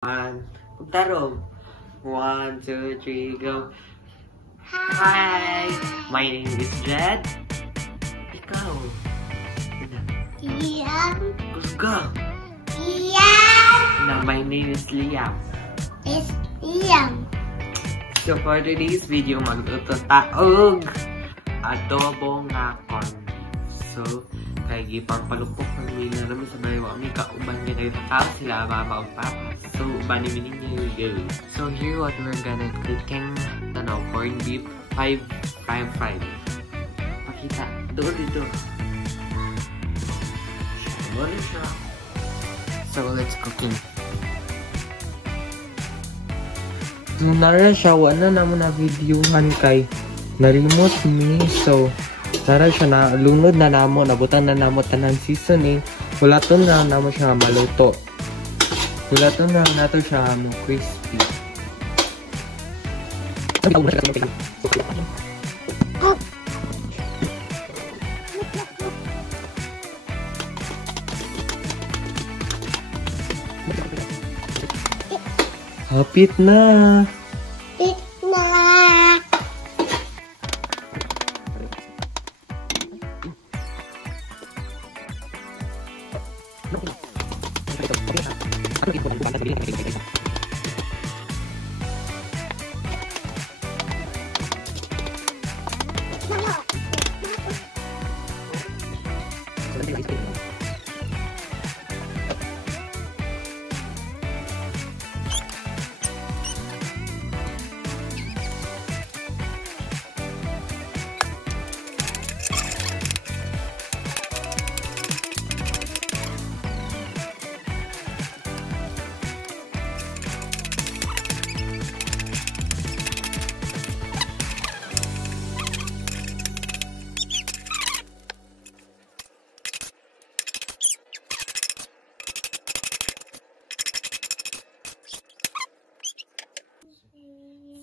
Tarong. 1, 2, 3, go. Hi! My name is Jed. Ikaw? Liam. Go! Liam. Now, my name is Liam. It's Liam. So, for today's video, magluto taog adobo nga corn beef. So, kay gipang palukpok ng mina namin sa baywa. May kauban niya kayo takaw sila, mama o papa. So, uban ni niya will go. So, here what we're gonna cooking, corn beef 5. Pakita. Doon dito. Doon siya. So, let's cooking. Nara siya, wala naman na videohan kay narimot me. So, nara siya na lunod na namo, nabutan na namo tanang season eh. Wala to na namo siya maluto. Wala to na nato siya mo crispy. Hapit na.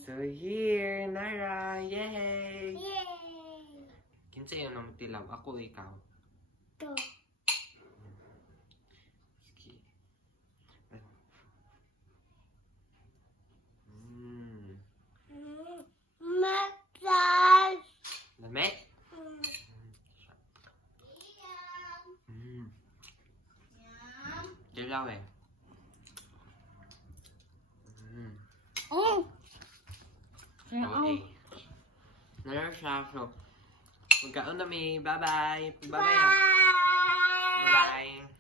So here, Nara, yay! Yay! Kinsa yun ang tilaw? Ako o ikaw? Go. Sige. Massage. Lame? Tilaw eh. Okay. Nara siya. So, magkaon na may. Bye-bye. Bye-bye. Bye. Bye-bye.